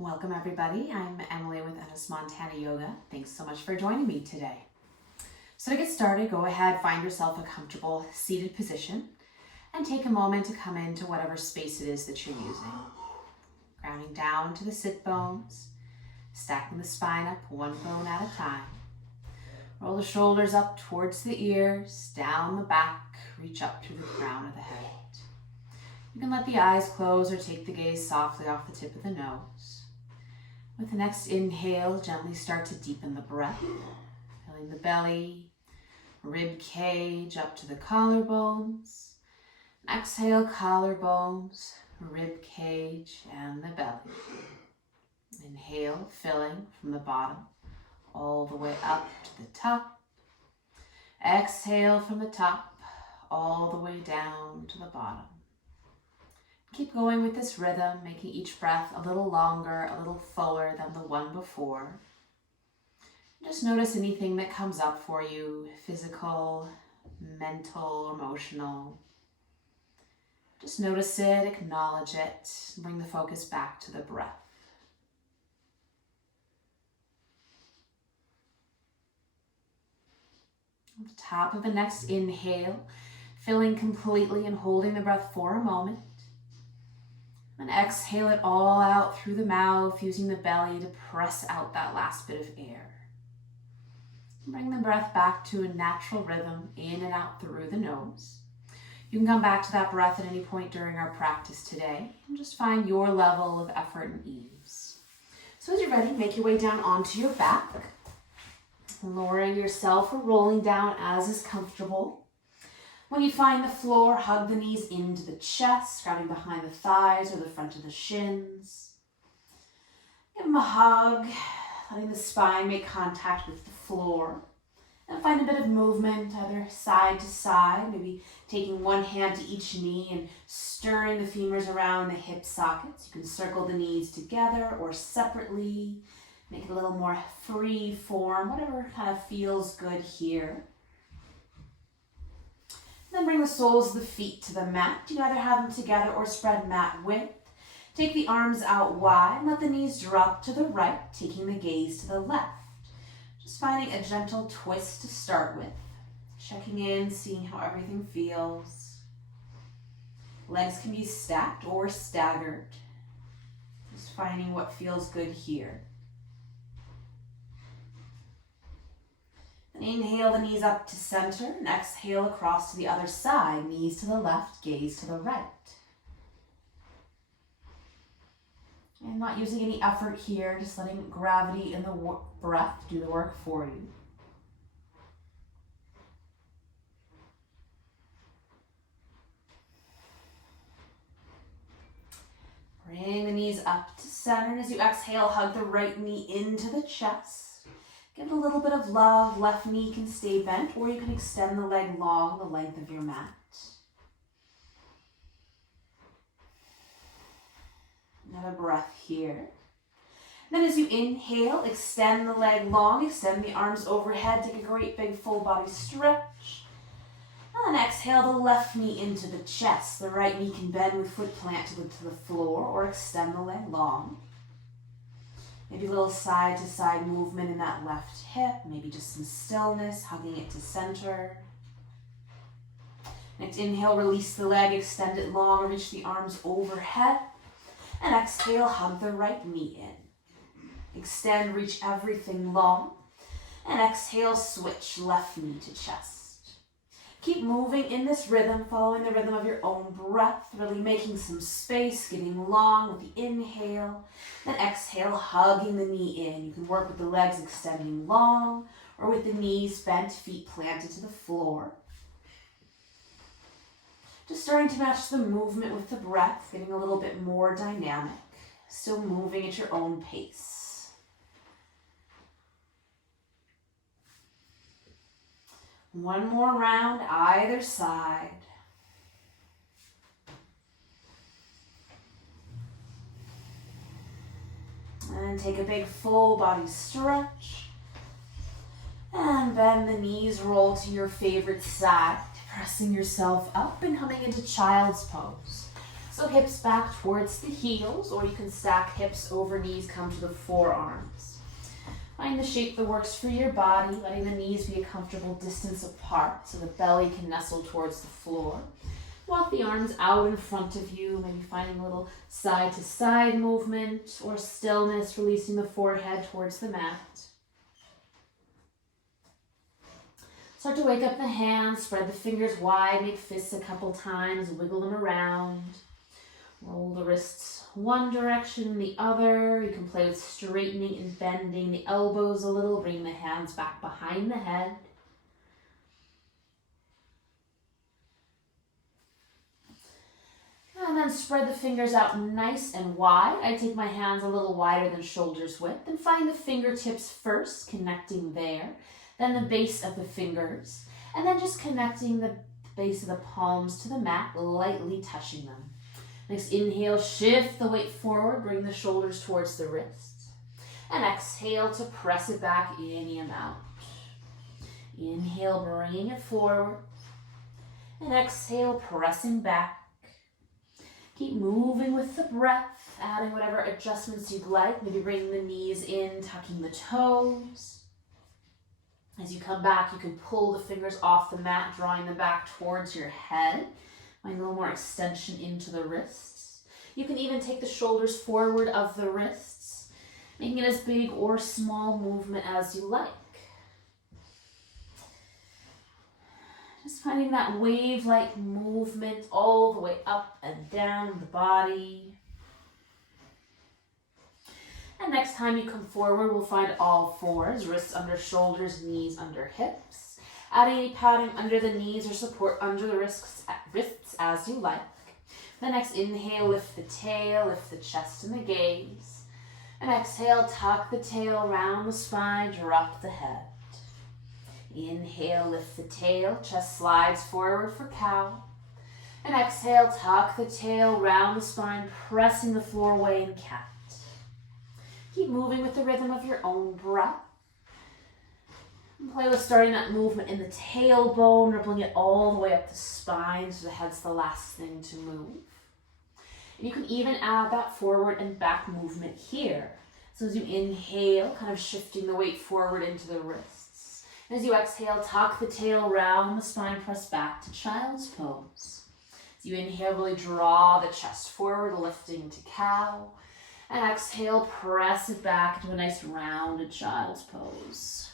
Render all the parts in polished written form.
Welcome everybody. I'm Emily with Montana Yoga. Thanks so much for joining me today. So to get started, go ahead, find yourself a comfortable seated position and take a moment to come into whatever space it is that you're using. Grounding down to the sit bones, stacking the spine up one bone at a time. Roll the shoulders up towards the ears, down the back, reach up through the crown of the head. You can let the eyes close or take the gaze softly off the tip of the nose. With the next inhale, gently start to deepen the breath, filling the belly, rib cage up to the collarbones. Exhale, collarbones, rib cage, and the belly. Inhale, filling from the bottom all the way up to the top. Exhale from the top all the way down to the bottom. Keep going with this rhythm, making each breath a little longer, a little fuller than the one before. Just notice anything that comes up for you, physical, mental, emotional. Just notice it, acknowledge it, bring the focus back to the breath. At the top of the next inhale, filling completely and holding the breath for a moment. And exhale it all out through the mouth, using the belly to press out that last bit of air. Bring the breath back to a natural rhythm, in and out through the nose. You can come back to that breath at any point during our practice today, and just find your level of effort and ease. So as you're ready, make your way down onto your back, lowering yourself or rolling down as is comfortable. When you find the floor, hug the knees into the chest, grounding behind the thighs or the front of the shins. Give them a hug, letting the spine make contact with the floor. And find a bit of movement, either side to side, maybe taking one hand to each knee and stirring the femurs around the hip sockets. You can circle the knees together or separately, make it a little more free form, whatever kind of feels good here. Then bring the soles of the feet to the mat. You can either have them together or spread mat width. Take the arms out wide and let the knees drop to the right, taking the gaze to the left. Just finding a gentle twist to start with. Checking in, seeing how everything feels. Legs can be stacked or staggered. Just finding what feels good here. Inhale the knees up to center and exhale across to the other side. Knees to the left, gaze to the right. And not using any effort here, just letting gravity and the breath do the work for you. Bring the knees up to center. As you exhale, hug the right knee into the chest. Give it a little bit of love. Left knee can stay bent, or you can extend the leg long, the length of your mat. Another breath here. Then as you inhale, extend the leg long, extend the arms overhead, take a great big full body stretch. And then exhale the left knee into the chest. The right knee can bend with foot planted to the floor, or extend the leg long. Maybe a little side to side movement in that left hip, maybe just some stillness, hugging it to center. Next inhale, release the leg, extend it long, reach the arms overhead. And exhale, hug the right knee in. Extend, reach everything long. And exhale, switch left knee to chest. Keep moving in this rhythm, following the rhythm of your own breath, really making some space, getting long with the inhale. Then exhale, hugging the knee in. You can work with the legs extending long or with the knees bent, feet planted to the floor. Just starting to match the movement with the breath, getting a little bit more dynamic, still moving at your own pace. One more round, either side. And take a big full body stretch. And bend the knees, roll to your favorite side, pressing yourself up and coming into child's pose. So So hips back towards the heels, or you can stack hips over knees, come to the forearms. Find the shape that works for your body, letting the knees be a comfortable distance apart so the belly can nestle towards the floor. Walk the arms out in front of you, maybe finding a little side-to-side movement or stillness, releasing the forehead towards the mat. Start to wake up the hands, spread the fingers wide, make fists a couple times, wiggle them around. Roll the wrists one direction, the other. You can play with straightening and bending the elbows a little, bring the hands back behind the head. And then spread the fingers out nice and wide. I take my hands a little wider than shoulders width and find the fingertips first, connecting there. Then the base of the fingers. And then just connecting the base of the palms to the mat, lightly touching them. Next, inhale, shift the weight forward, bring the shoulders towards the wrists. And exhale to press it back in and out. Inhale, bringing it forward. And exhale, pressing back. Keep moving with the breath, adding whatever adjustments you'd like. Maybe bringing the knees in, tucking the toes. As you come back, you can pull the fingers off the mat, drawing them back towards your head. Find a little more extension into the wrists. You can even take the shoulders forward of the wrists, making it as big or small movement as you like. Just finding that wave-like movement all the way up and down the body. And next time you come forward, we'll find all fours, wrists under shoulders, knees under hips. Adding any padding under the knees or support under the wrists as you like. The next inhale, lift the tail, lift the chest and the gaze. And exhale, tuck the tail, round the spine, drop the head. Inhale, lift the tail, chest slides forward for cow. And exhale, tuck the tail, round the spine, pressing the floor away in cat. Keep moving with the rhythm of your own breath. And play with starting that movement in the tailbone, rippling it all the way up the spine so the head's the last thing to move. And you can even add that forward and back movement here. So as you inhale, kind of shifting the weight forward into the wrists. And as you exhale, tuck the tail round the spine, press back to child's pose. As you inhale, really draw the chest forward, lifting to cow. And exhale, press it back into a nice rounded child's pose.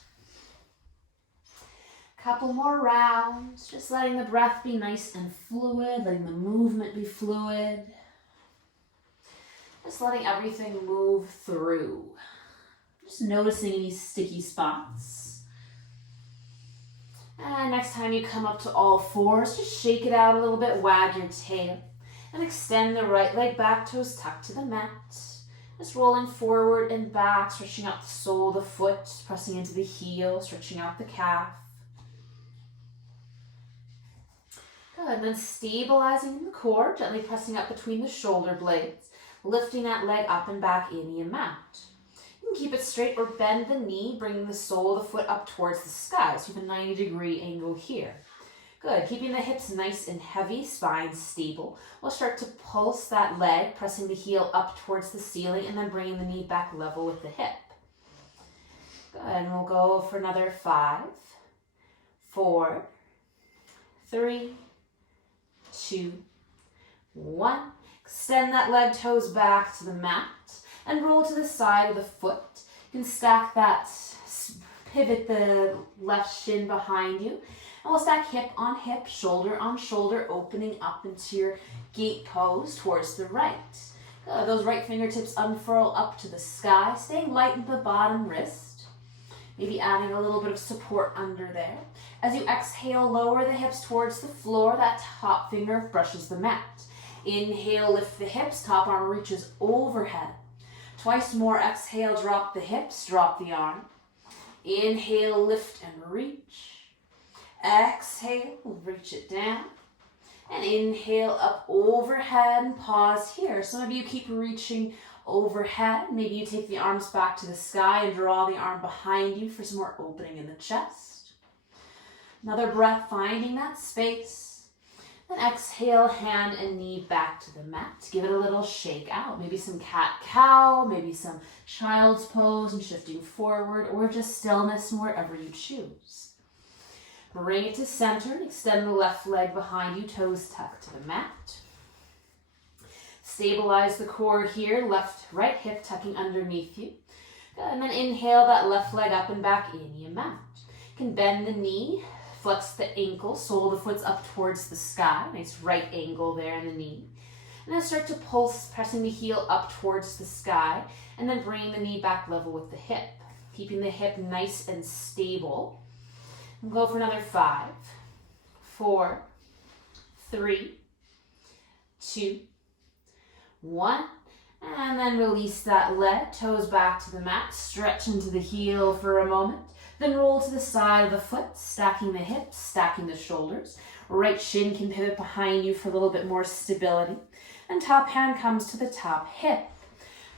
Couple more rounds, just letting the breath be nice and fluid, letting the movement be fluid. Just letting everything move through. Just noticing any sticky spots. And next time you come up to all fours, just shake it out a little bit, wag your tail. And extend the right leg back, toes tucked to the mat. Just rolling forward and back, stretching out the sole of the foot, pressing into the heel, stretching out the calf. Good, and then stabilizing in the core, gently pressing up between the shoulder blades, lifting that leg up and back in the mat. You can keep it straight or bend the knee, bringing the sole of the foot up towards the sky, so you have a 90-degree angle here. Good, keeping the hips nice and heavy, spine stable. We'll start to pulse that leg, pressing the heel up towards the ceiling and then bringing the knee back level with the hip. Good, and we'll go for another 5, 4, 3, 2, 1. Extend that leg, toes back to the mat and roll to the side of the foot. You can stack that, pivot the left shin behind you. And we'll stack hip on hip, shoulder on shoulder, opening up into your gate pose towards the right. Good. Those right fingertips unfurl up to the sky, staying light in the bottom wrist. Maybe adding a little bit of support under there. As you exhale, lower the hips towards the floor. That top finger brushes the mat. Inhale, lift the hips, top arm reaches overhead. Twice more, exhale, drop the hips, drop the arm. Inhale, lift and reach. Exhale, reach it down. And inhale up overhead and pause here. Some of you keep reaching overhead. Maybe you take the arms back to the sky and draw the arm behind you for some more opening in the chest. Another breath, finding that space. Then exhale, hand and knee back to the mat. Give it a little shake out. Maybe some cat-cow, maybe some child's pose and shifting forward, or just stillness wherever you choose. Bring it to center and extend the left leg behind you, toes tucked to the mat. Stabilize the core here, left, right hip tucking underneath you. Good. And then inhale that left leg up and back in your mat. You can bend the knee, flex the ankle, sole of the foot's up towards the sky. Nice right angle there in the knee. And then start to pulse, pressing the heel up towards the sky, and then bring the knee back level with the hip. Keeping the hip nice and stable. And go for another 5, 4, 3, 2, 1. And then release that leg, toes back to the mat, stretch into the heel for a moment. Then roll to the side of the foot, stacking the hips, stacking the shoulders. Right shin can pivot behind you for a little bit more stability. And top hand comes to the top hip.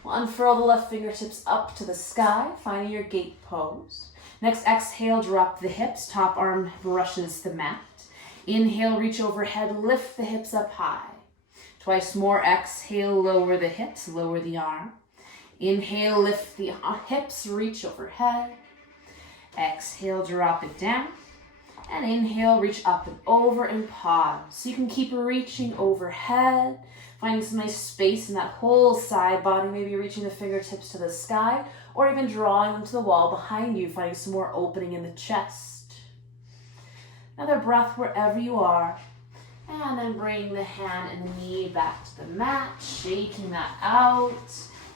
We'll unfurl the left fingertips up to the sky, finding your gate pose. Next, exhale, drop the hips, top arm brushes the mat. Inhale, reach overhead, lift the hips up high. Twice more, exhale, lower the hips, lower the arm. Inhale, lift the hips, reach overhead. Exhale, drop it down. And inhale, reach up and over and pause. So you can keep reaching overhead, finding some nice space in that whole side body, maybe reaching the fingertips to the sky, or even drawing them to the wall behind you, finding some more opening in the chest. Another breath wherever you are. And then bring the hand and the knee back to the mat, shaking that out.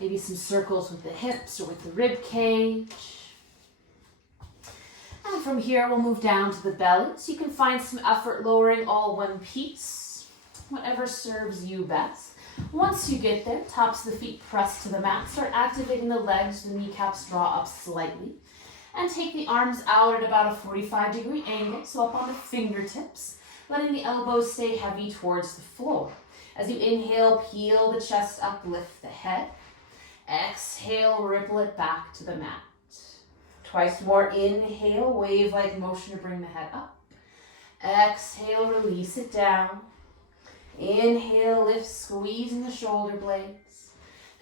Maybe some circles with the hips or with the rib cage. And from here, we'll move down to the belly. So you can find some effort lowering all one piece, whatever serves you best. Once you get there, tops of the feet press to the mat. Start activating the legs, the kneecaps draw up slightly. And take the arms out at about a 45-degree angle, so up on the fingertips, letting the elbows stay heavy towards the floor. As you inhale, peel the chest up, lift the head. Exhale, ripple it back to the mat. Twice more, inhale, wave-like motion to bring the head up. Exhale, release it down. Inhale, lift, squeezing the shoulder blades.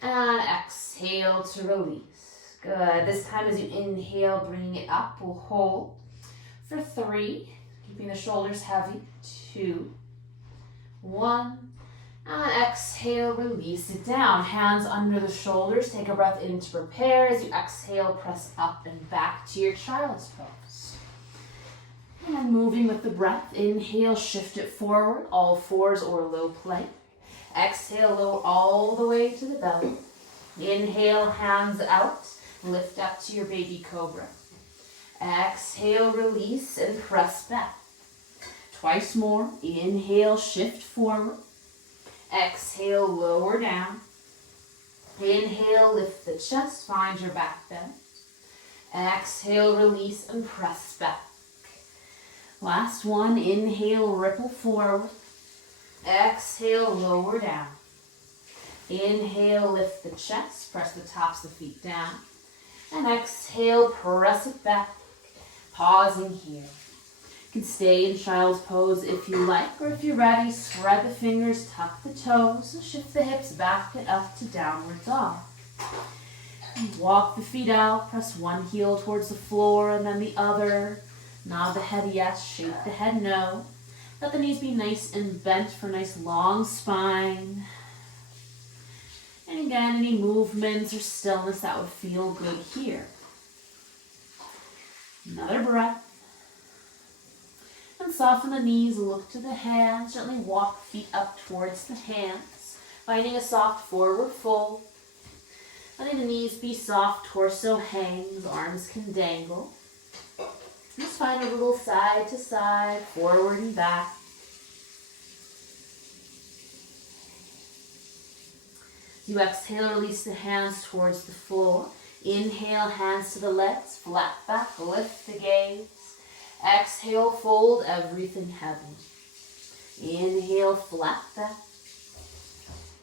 And exhale to release. Good. This time as you inhale, bringing it up, we'll hold for 3. Keeping the shoulders heavy. 2, 1. And exhale, release it down. Hands under the shoulders. Take a breath in to prepare. As you exhale, press up and back to your child's pose. And then moving with the breath. Inhale, shift it forward, all fours or low plank. Exhale, lower all the way to the belly. Inhale, hands out. Lift up to your baby cobra. Exhale, release and press back. Twice more. Inhale, shift forward. Exhale, lower down. Inhale, lift the chest, find your back bend. Exhale, release and press back. Last one, inhale, ripple forward. Exhale, lower down. Inhale, lift the chest, press the tops of the feet down. And exhale, press it back. Pausing here. You can stay in child's pose if you like, or if you're ready, spread the fingers, tuck the toes, and shift the hips back and up to downward dog. And walk the feet out, press one heel towards the floor and then the other. Nod the head yes, shake the head no. Let the knees be nice and bent for a nice long spine. And again, any movements or stillness that would feel good here. Another breath. And soften the knees, look to the hands, gently walk feet up towards the hands, finding a soft forward fold. Letting the knees be soft, torso hangs, arms can dangle. Just find a little side to side, forward and back. You exhale, release the hands towards the floor. Inhale, hands to the legs, flat back, lift the gaze. Exhale, fold everything heavy. Inhale, flat back.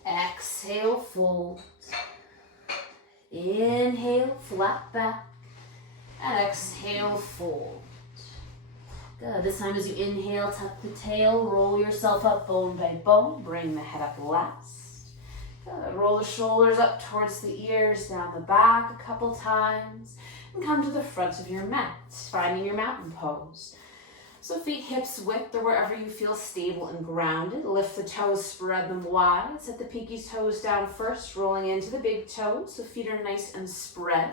Exhale, fold. Inhale, flat back. And exhale, fold. Good. This time as you inhale, tuck the tail, roll yourself up bone by bone. Bring the head up last. Good. Roll the shoulders up towards the ears, down the back a couple times. And come to the front of your mat, finding your mountain pose. So feet hips width or wherever you feel stable and grounded. Lift the toes, spread them wide. Set the pinky toes down first, rolling into the big toes. So feet are nice and spread.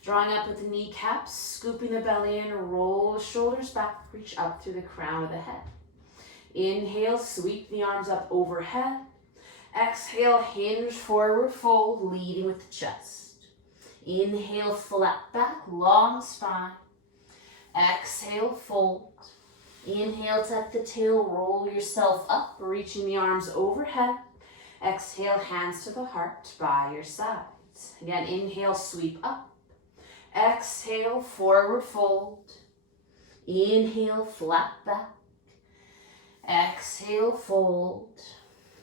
Drawing up with the kneecaps, scooping the belly in, roll the shoulders back, reach up through the crown of the head. Inhale, sweep the arms up overhead. Exhale, hinge, forward fold, leading with the chest. Inhale, flat back, long spine. Exhale, fold. Inhale, tuck the tail, roll yourself up, reaching the arms overhead. Exhale, hands to the heart by your sides. Again, inhale, sweep up. Exhale, forward fold. Inhale, flat back. Exhale, fold.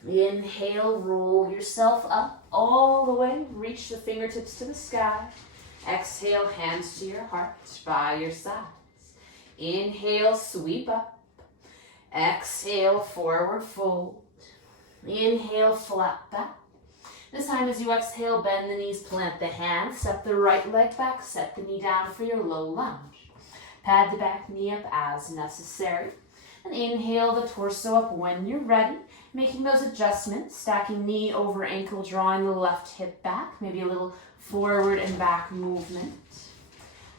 Inhale, roll yourself up all the way. Reach the fingertips to the sky. Exhale, hands to your heart by your sides. Inhale, sweep up. Exhale, forward fold. Inhale, flat back. This time as you exhale, bend the knees, plant the hands, step the right leg back, set the knee down for your low lunge. Pad the back knee up as necessary. And inhale the torso up when you're ready, making those adjustments, stacking knee over ankle, drawing the left hip back, maybe a little forward and back movement.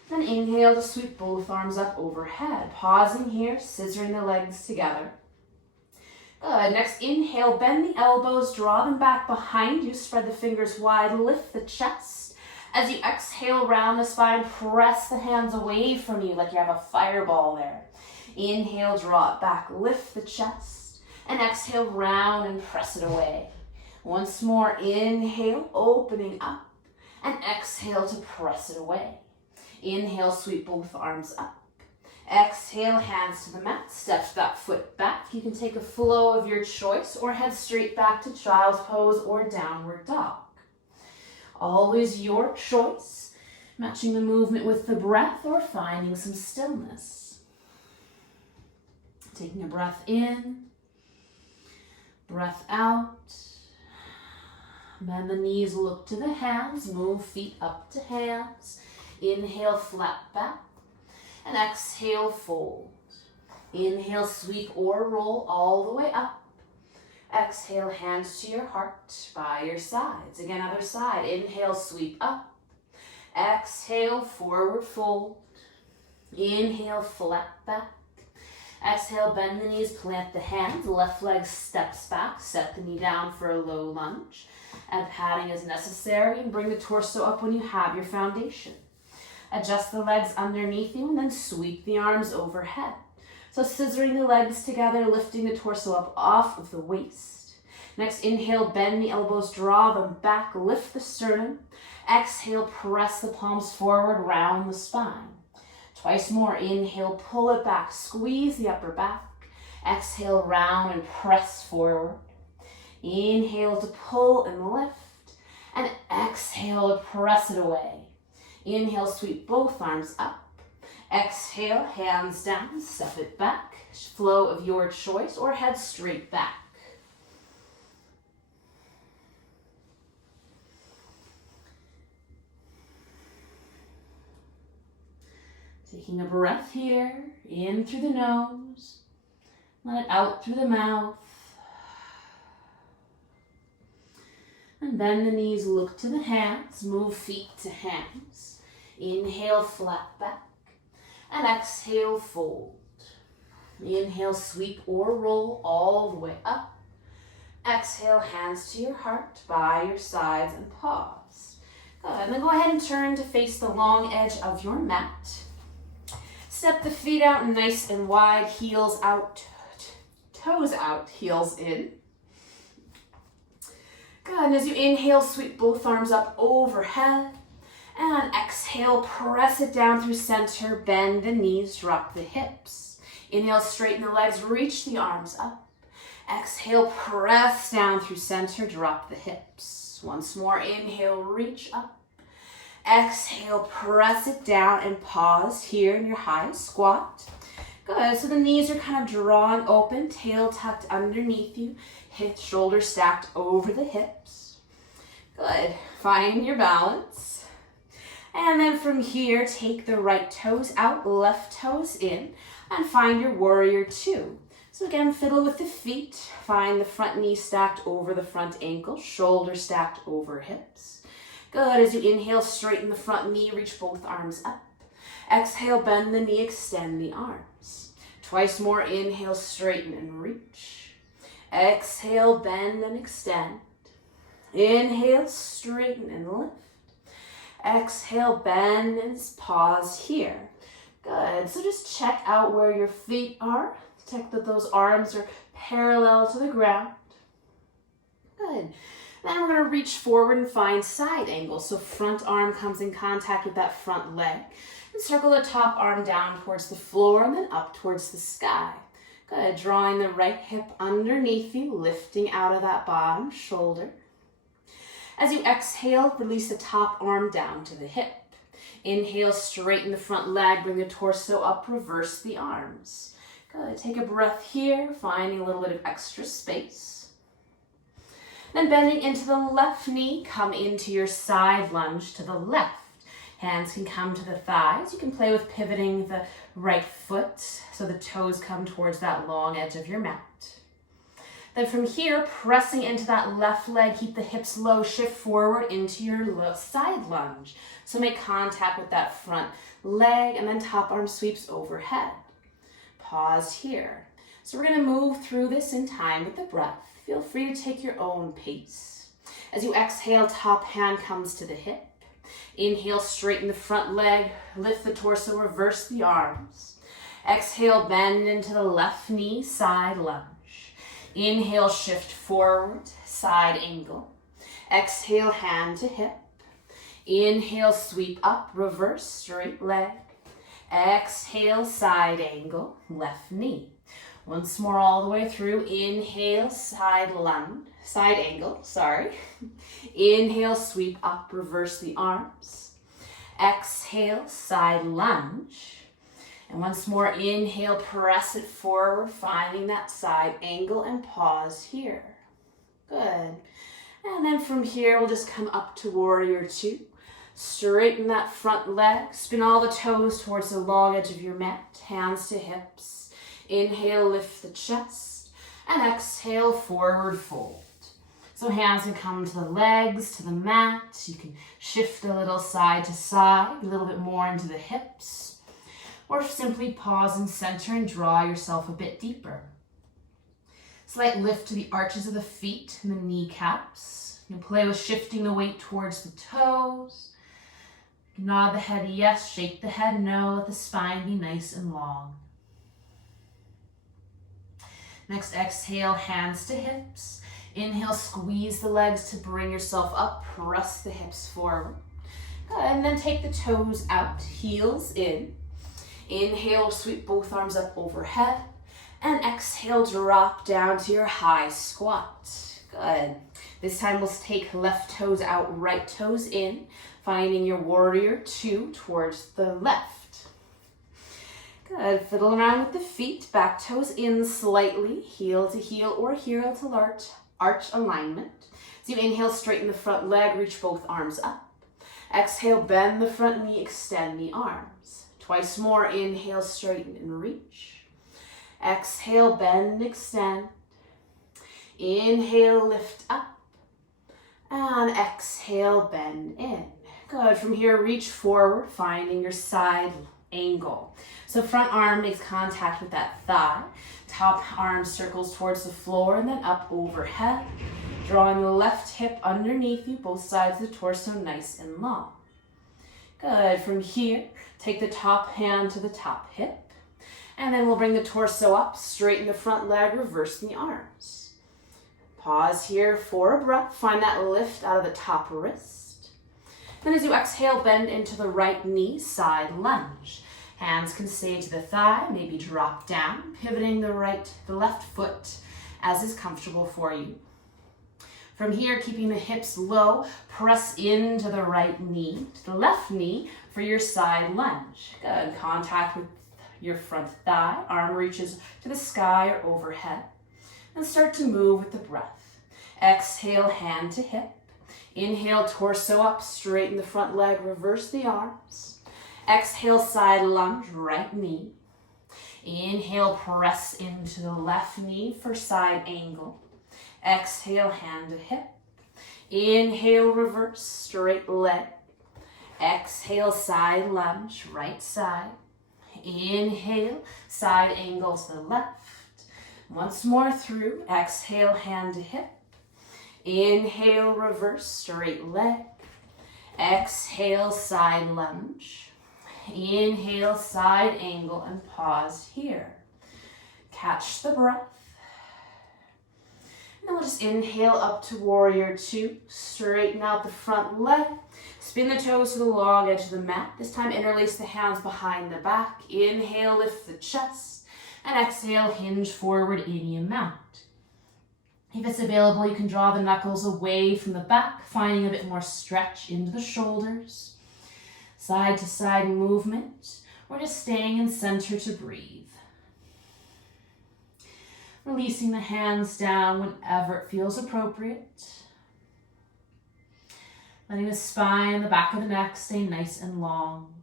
Then inhale to sweep both arms up overhead. Pausing here, scissoring the legs together. Good. Next, inhale, bend the elbows, draw them back behind you, spread the fingers wide, lift the chest. As you exhale, round the spine, press the hands away from you like you have a fireball there. Inhale, draw it back, lift the chest. And exhale, round and press it away. Once more, inhale, opening up. And exhale to press it away. Inhale, sweep both arms up. Exhale, hands to the mat, step that foot back. You can take a flow of your choice or head straight back to child's pose or downward dog. Always your choice, matching the movement with the breath or finding some stillness. Taking a breath in, breath out. Bend the knees, look to the hands, move feet up to hands. Inhale, flat back. And exhale, fold. Inhale, sweep or roll all the way up. Exhale, hands to your heart by your sides. Again, other side. Inhale, sweep up. Exhale, forward fold. Inhale, flat back. Exhale, bend the knees, plant the hands. Left leg steps back. Set the knee down for a low lunge. Add padding as necessary and bring the torso up when you have your foundation. Adjust the legs underneath you and then sweep the arms overhead. So scissoring the legs together, lifting the torso up off of the waist. Next, inhale, bend the elbows, draw them back, lift the sternum. Exhale, press the palms forward, round the spine. Twice more, inhale, pull it back, squeeze the upper back. Exhale, round and press forward. Inhale to pull and lift. And exhale to press it away. Inhale, sweep both arms up. Exhale, hands down, step it back. Flow of your choice or head straight back. Taking a breath here, in through the nose. Let it out through the mouth. And bend the knees, look to the hands, move feet to hands. Inhale, flat back. And exhale, fold. Inhale, sweep or roll all the way up. Exhale, hands to your heart by your sides and pause. Good. And then go ahead and turn to face the long edge of your mat. Step the feet out nice and wide, heels out, toes out, heels in. Good. And as you inhale, sweep both arms up overhead. And exhale, press it down through center, bend the knees, drop the hips. Inhale, straighten the legs, reach the arms up. Exhale, press down through center, drop the hips. Once more, inhale, reach up. Exhale, press it down and pause here in your high squat. Good, so the knees are kind of drawing open, tail tucked underneath you, shoulders stacked over the hips. Good, find your balance. And then from here, take the right toes out, left toes in, and find your warrior two. So again, fiddle with the feet, find the front knee stacked over the front ankle, shoulders stacked over hips. Good, as you inhale, straighten the front knee, reach both arms up. Exhale, bend the knee, extend the arms. Twice more, inhale, straighten and reach. Exhale, bend and extend. Inhale, straighten and lift. Exhale, bend and pause here. Good, so just check out where your feet are. Check that those arms are parallel to the ground. Good. Then we're going to reach forward and find side angle. So front arm comes in contact with that front leg. And circle the top arm down towards the floor and then up towards the sky. Good. Drawing the right hip underneath you, lifting out of that bottom shoulder. As you exhale, release the top arm down to the hip. Inhale, straighten the front leg, bring the torso up, reverse the arms. Good. Take a breath here, finding a little bit of extra space. Then bending into the left knee, come into your side lunge to the left. Hands can come to the thighs. You can play with pivoting the right foot so the toes come towards that long edge of your mat. Then from here, pressing into that left leg, keep the hips low, shift forward into your side lunge. So make contact with that front leg and then top arm sweeps overhead. Pause here. So we're going to move through this in time with the breath. Feel free to take your own pace. As you exhale, top hand comes to the hip. Inhale, straighten the front leg, lift the torso, reverse the arms. Exhale, bend into the left knee, side lunge. Inhale, shift forward, side angle. Exhale, hand to hip. Inhale, sweep up, reverse, straight leg. Exhale, side angle, left knee. Once more all the way through. Inhale, side angle. Inhale, sweep up, reverse the arms. Exhale, side lunge. And once more, inhale, press it forward, finding that side angle and pause here. Good. And then from here, we'll just come up to warrior two. Straighten that front leg, spin all the toes towards the long edge of your mat, hands to hips. Inhale, lift the chest, and exhale, forward fold. So hands can come to the legs, to the mat. You can shift a little side to side, a little bit more into the hips, or simply pause and center and draw yourself a bit deeper. Slight lift to the arches of the feet and the kneecaps. You can play with shifting the weight towards the toes. Nod the head yes, shake the head no, let the spine be nice and long. Next, exhale, hands to hips. Inhale, squeeze the legs to bring yourself up, press the hips forward. Good, and then take the toes out, heels in. Inhale, sweep both arms up overhead. And exhale, drop down to your high squat. Good. This time we'll take left toes out, right toes in, finding your warrior two towards the left. Good. Fiddle around with the feet, back toes in slightly, heel to heel or heel to arch alignment. So you inhale, straighten the front leg, reach both arms up. Exhale, bend the front knee, extend the arms. Twice more, inhale, straighten and reach. Exhale, bend, extend. Inhale, lift up. And exhale, bend in. Good. From here, reach forward, finding your side angle. So front arm makes contact with that thigh. Top arm circles towards the floor and then up overhead. Drawing the left hip underneath you, both sides of the torso nice and long. Good. From here, take the top hand to the top hip. And then we'll bring the torso up, straighten the front leg, reverse the arms. Pause here for a breath. Find that lift out of the top wrist. Then as you exhale, bend into the right knee, side lunge. Hands can stay to the thigh, maybe drop down, pivoting the left foot as is comfortable for you. From here, keeping the hips low, press into the right knee, to the left knee for your side lunge. Good. Contact with your front thigh. Arm reaches to the sky or overhead. And start to move with the breath. Exhale, hand to hip. Inhale, torso up, straighten the front leg, reverse the arms. Exhale, side lunge, right knee. Inhale, press into the left knee for side angle. Exhale, hand to hip. Inhale, reverse, straight leg. Exhale, side lunge, right side. Inhale, side angle to the left. Once more through, exhale, hand to hip. Inhale, reverse, straight leg. Exhale, side lunge. Inhale, side angle, and pause here. Catch the breath. And then we'll just inhale up to warrior two. Straighten out the front leg. Spin the toes to the long edge of the mat. This time interlace the hands behind the back. Inhale, lift the chest. And exhale, hinge forward in your mat. If it's available, you can draw the knuckles away from the back, finding a bit more stretch into the shoulders. Side to side movement, or just staying in center to breathe. Releasing the hands down whenever it feels appropriate. Letting the spine, the back of the neck stay nice and long.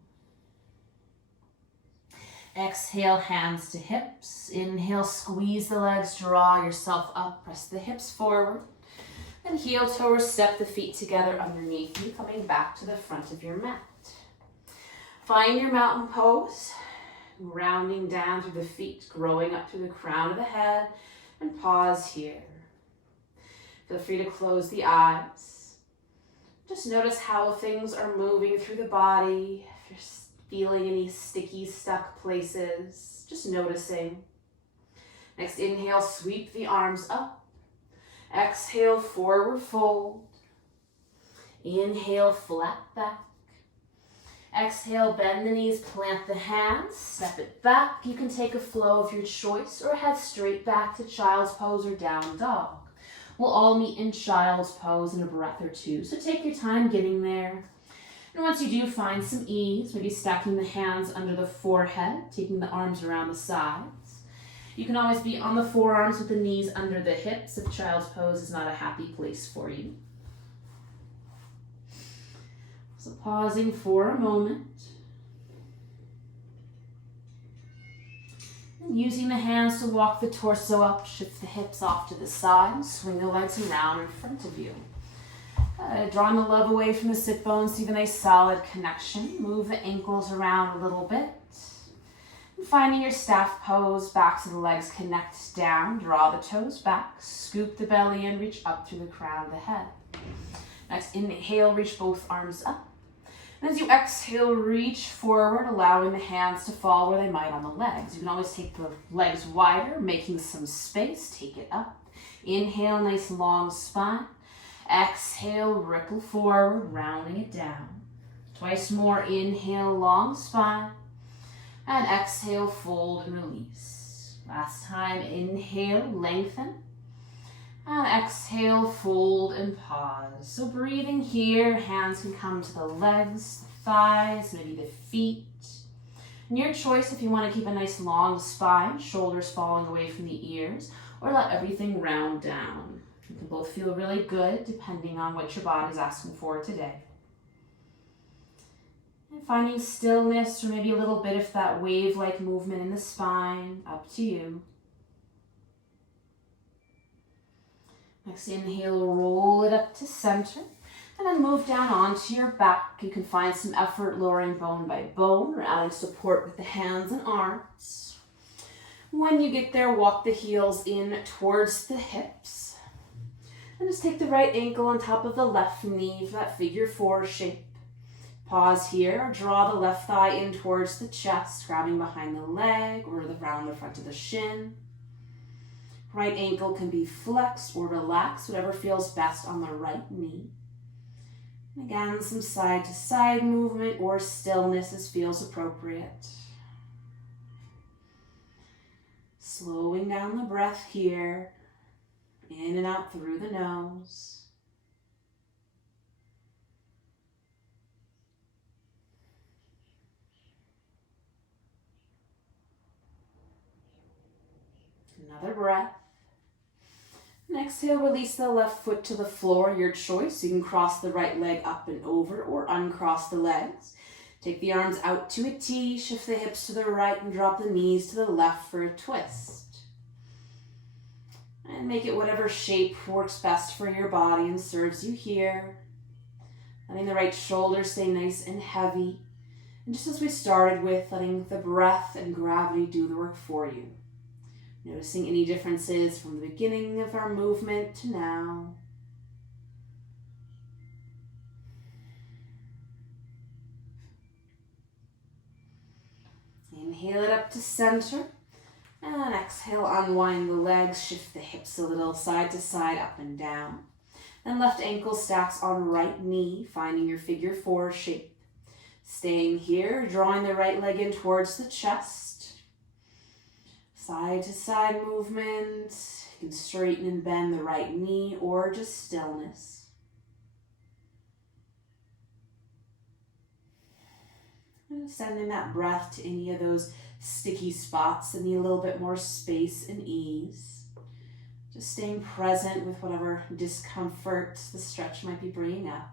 Exhale, hands to hips. Inhale, squeeze the legs, draw yourself up, press the hips forward. Then heel toe or step the feet together underneath you, coming back to the front of your mat. Find your mountain pose, rounding down through the feet, growing up through the crown of the head, and pause here. Feel free to close the eyes. Just notice how things are moving through the body. If you're feeling any sticky, stuck places, just noticing. Next, inhale, sweep the arms up. Exhale, forward fold. Inhale, flat back. Exhale, bend the knees, plant the hands, step it back. You can take a flow of your choice or head straight back to child's pose or down dog. We'll all meet in child's pose in a breath or two, so take your time getting there. And once you do find some ease, maybe stacking the hands under the forehead, taking the arms around the sides. You can always be on the forearms with the knees under the hips if child's pose is not a happy place for you. So pausing for a moment. And using the hands to walk the torso up, shift the hips off to the side, swing the legs around in front of you. Drawing the love away from the sit bones, see the nice solid connection. Move the ankles around a little bit. And finding your staff pose, backs of the legs connect down. Draw the toes back, scoop the belly in, reach up through the crown of the head. Next, inhale, reach both arms up. And as you exhale, reach forward, allowing the hands to fall where they might on the legs. You can always take the legs wider, making some space. Take it up. Inhale, nice long spine. Exhale, ripple forward, rounding it down. Twice more, inhale, long spine. And exhale, fold and release. Last time, inhale, lengthen. And exhale, fold and pause. So breathing here, hands can come to the legs, the thighs, maybe the feet. And your choice if you want to keep a nice long spine, shoulders falling away from the ears, or let everything round down. You can both feel really good depending on what your body's asking for today. And finding stillness or maybe a little bit of that wave-like movement in the spine, up to you. Next, inhale, roll it up to center, and then move down onto your back. You can find some effort lowering bone by bone or adding support with the hands and arms. When you get there, walk the heels in towards the hips. And just take the right ankle on top of the left knee for that figure four shape. Pause here, draw the left thigh in towards the chest, grabbing behind the leg or around the front of the shin. Right ankle can be flexed or relaxed, whatever feels best on the right knee. And again, some side to side movement or stillness as feels appropriate. Slowing down the breath here, in and out through the nose. Another breath. And exhale, release the left foot to the floor, your choice. You can cross the right leg up and over or uncross the legs. Take the arms out to a T, shift the hips to the right and drop the knees to the left for a twist. And make it whatever shape works best for your body and serves you here. Letting the right shoulder stay nice and heavy. And just as we started with, letting the breath and gravity do the work for you. Noticing any differences from the beginning of our movement to now. Inhale it up to center. And exhale, unwind the legs, shift the hips a little side to side, up and down. And left ankle stacks on right knee, finding your figure 4 shape. Staying here, drawing the right leg in towards the chest. Side to side movement. You can straighten and bend the right knee or just stillness. And sending that breath to any of those sticky spots that need a little bit more space and ease. Just staying present with whatever discomfort the stretch might be bringing up.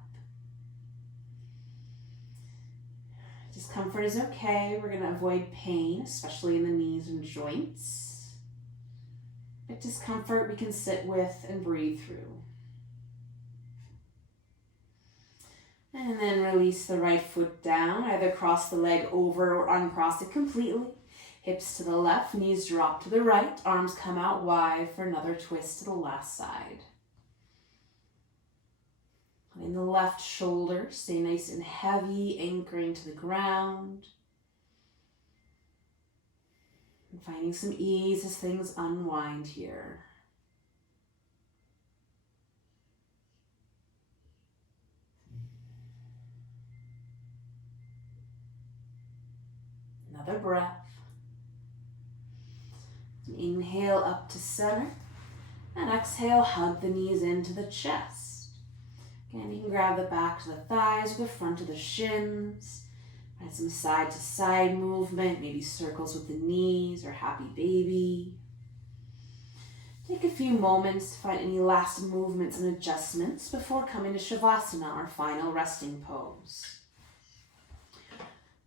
Discomfort is okay. We're going to avoid pain, especially in the knees and joints. But discomfort we can sit with and breathe through. And then release the right foot down. Either cross the leg over or uncross it completely. Hips to the left, knees drop to the right. Arms come out wide for another twist to the last side. Letting the left shoulder stay nice and heavy, anchoring to the ground. And finding some ease as things unwind here. Another breath. Inhale up to center. And exhale, hug the knees into the chest. Again, you can grab the back to the thighs or the front of the shins. Find some side to side movement, maybe circles with the knees or happy baby. Take a few moments to find any last movements and adjustments before coming to Shavasana, our final resting pose.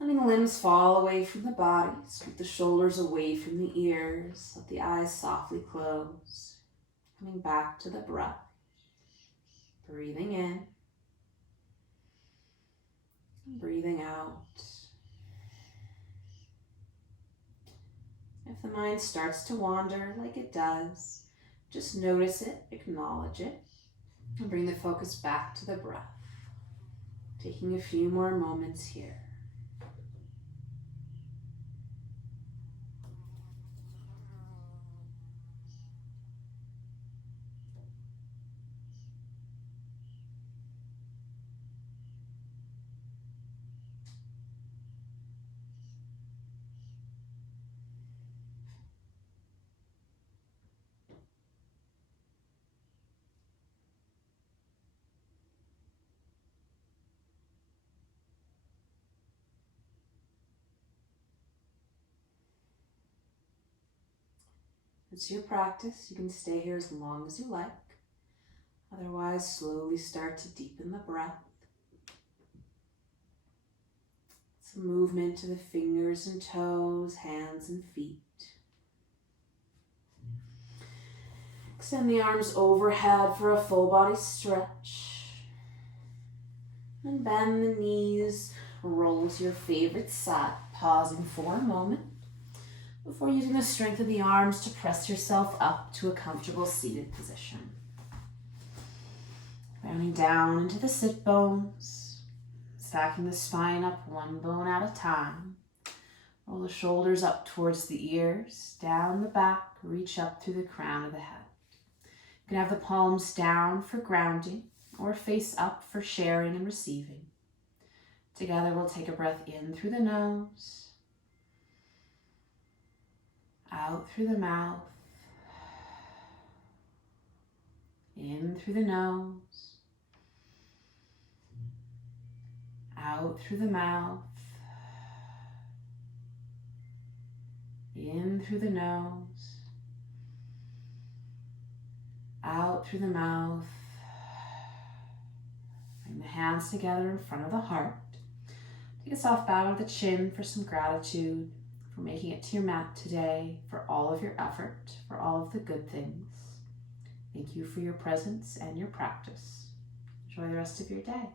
Letting the limbs fall away from the body, scoop the shoulders away from the ears, let the eyes softly close. Coming back to the breath. Breathing in, breathing out. If the mind starts to wander like it does, just notice it, acknowledge it, and bring the focus back to the breath. Taking a few more moments here. It's your practice. You can stay here as long as you like. Otherwise, slowly start to deepen the breath. Some movement to the fingers and toes, hands and feet. Extend the arms overhead for a full body stretch. And bend the knees, roll to your favorite side, pausing for a moment before using the strength of the arms to press yourself up to a comfortable seated position. Rounding down into the sit bones, stacking the spine up one bone at a time. Roll the shoulders up towards the ears, down the back, reach up through the crown of the head. You can have the palms down for grounding or face up for sharing and receiving. Together we'll take a breath in through the nose, out through the mouth, in through the nose, out through the mouth, in through the nose, Out through the mouth. Bring the hands together in front of the heart. Take a soft bow of the chin for some gratitude for making it to your mat today, for all of your effort, for all of the good things. Thank you for your presence and your practice. Enjoy the rest of your day.